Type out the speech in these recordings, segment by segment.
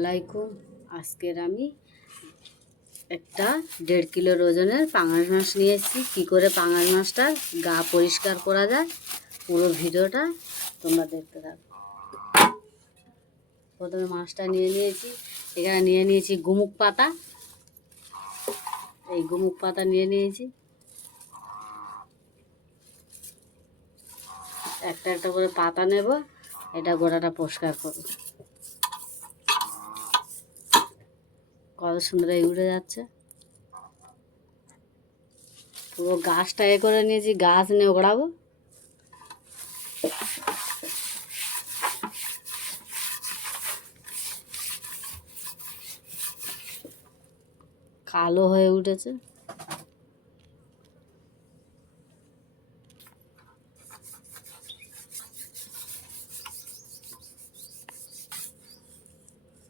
আলাইকুম। আজকের আমি একটা 1.5 কিলো ওজনের পাঙাশ মাছ নিয়েছি। কি করে পাঙাশ মাছটার গা পরিষ্কার করা যায় পুরো ভিডিওটা তোমরা দেখতে থাকো। প্রথমে মাছটা নিয়ে নিয়েছি, এখানে নিয়ে নিয়েছি গুমুক পাতা। এই গুমুক পাতা নিয়ে নিয়েছি, একটা একটা করে পাতা নেব। এটা গোড়াটা পরিষ্কার করব। কত সুন্দর এই উঠে যাচ্ছে। পুরো গাছটা করে নিয়েছি, গাছ নিয়ে ওড়াবো। কালো হয়ে উঠেছে।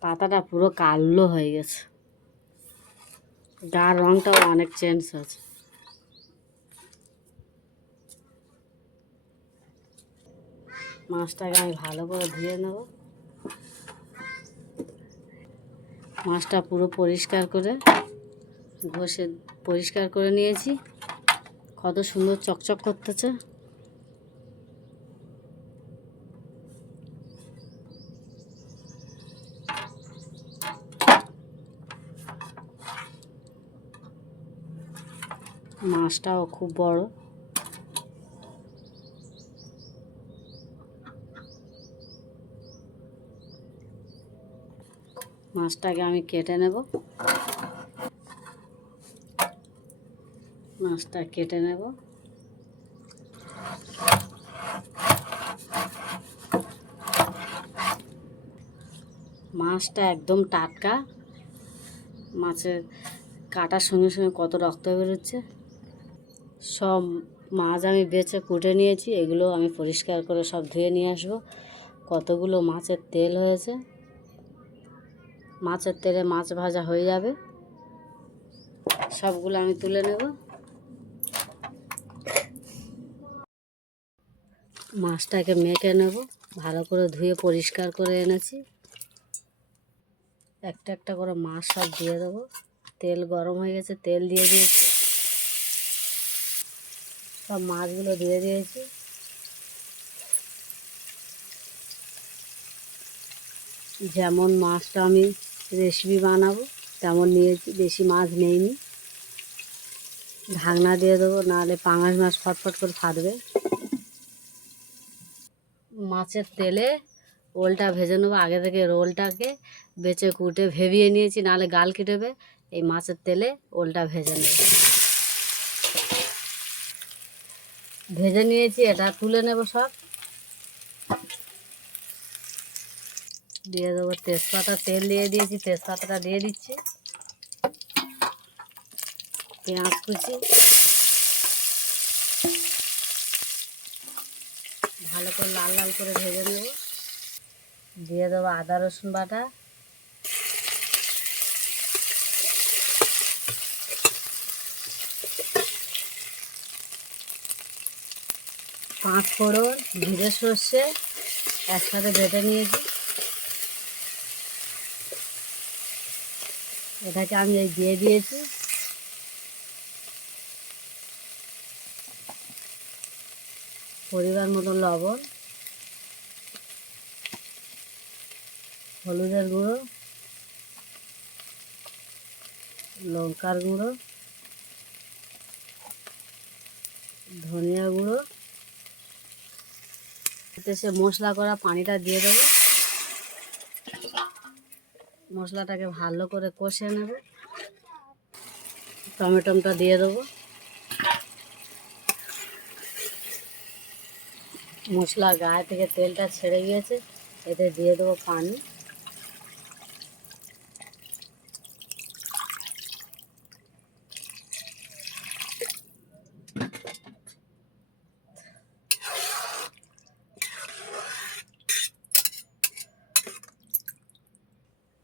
পাতাটা পুরো কালো হয়ে গেছে, গার রঙটাও অনেক চেঞ্জ আছে। মাছটাকে আমি ভালো করে ধুয়ে নেব। মাছটা পুরো পরিষ্কার করে ঘষে পরিষ্কার করে নিয়েছি। কত সুন্দর চকচক করতেছে। মাছটাও খুব বড়। মাছটাকে আমি কেটে নেব। মাছটা কেটে নেব। মাছটা একদম টাটকা। মাছের কাটার সঙ্গে সঙ্গে কত রক্ত বেরোচ্ছে। সব মাছ আমি বেছে কুটে নিয়েছি, এগুলো আমি পরিষ্কার করে সব ধুয়ে নিয়ে আসবো। কতগুলো মাছের তেল হয়েছে। মাছের তেলে মাছ ভাজা হয়ে যাবে। সবগুলো আমি তুলে নেব। মাছটাকে মেখে নেব। ভালো করে ধুয়ে পরিষ্কার করে এনেছি। একটা একটা করে মাছ সব দিয়ে দেবো। তেল গরম হয়ে গেছে, তেল দিয়ে দিয়েছি। সব মাছগুলো দিয়ে দিয়েছি। যেমন মাছটা আমি রেসিপি বানাবো তেমন নিয়েছি, বেশি মাছ নেইনি। ঢাকনা দিয়ে দেবো, নাহলে পাঙাশ মাছ ফটফট করে ফাটবে। মাছের তেলে রোলটা ভেজে নেবো। আগে থেকে রোলটাকে বেছে কুটে ভেবিয়ে নিয়েছি, নাহলে গাল কেটেবে। এই মাছের তেলে রোলটা ভেজে নেব। ভেজে নিয়েছি, এটা তুলে নেব। সব দিয়ে দেবো। তেজপাতা, তেল দিয়ে দিয়েছি, তেজপাতাটা দিয়ে দিচ্ছি। পেঁয়াজ কুচি, ভালো করে লাল লাল করে ভেজে নেব। দিয়ে দেবো আদা রসুন বাটা, পাঁচ ফোড়ন, জিরে সর্ষে একসাথে বেটে নিয়েছি। এটাকে আমি এই দিয়ে দিয়েছি। পরিমাণ মতো লবণ, হলুদের গুঁড়ো, লঙ্কার গুঁড়ো, ধনিয়া গুঁড়ো। এতে সে মশলা করা পানিটা দিয়ে দেবো। মশলাটাকে ভালো করে কষে নেব। টমেটোটা দিয়ে দেবো। মশলা গায়ে থেকে তেলটা ছেড়ে গিয়েছে, এতে দিয়ে দেবো পানি।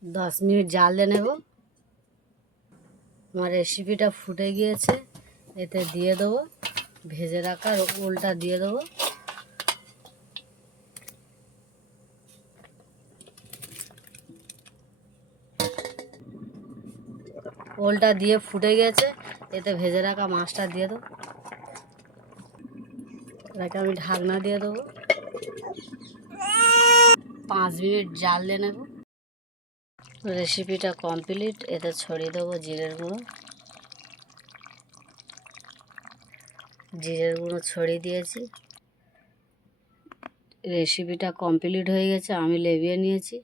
দশ মিনিট জাল দিয়ে নেব। আমার রেসিপিটা ফুটে গিয়েছে, এতে দিয়ে দেবো ভেজে রাখা রোলটা দিয়ে দেবো। ওলটা দিয়ে ফুটে গেছে, এতে ভেজে রাখা মাছটা দিয়ে দেবো। এটাকে আমি ঢাকনা দিয়ে দেবো, 5 মিনিট জাল দিয়ে নেব। রেসিপিটা কমপ্লিট। এতে ছড়িয়ে দেবো জিরের গুঁড়ো। জিরের গুঁড়ো ছড়িয়ে দিয়েছি। রেসিপিটা কমপ্লিট হয়ে গেছে, আমি লেবিয়ে নিয়েছি।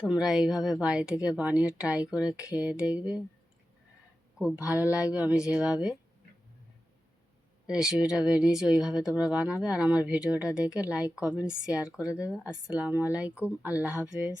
তোমরা এইভাবে বাড়ি থেকে বানিয়ে ট্রাই করে খেয়ে দেখবে, খুব ভালো লাগবে। আমি যেভাবে রেসিপিটা বানিয়েছি ওইভাবে তোমরা বানাবে, আর আমার ভিডিওটা দেখে লাইক কমেন্ট শেয়ার করে দেবে। আসসালামু আলাইকুম, আল্লাহ হাফেজ।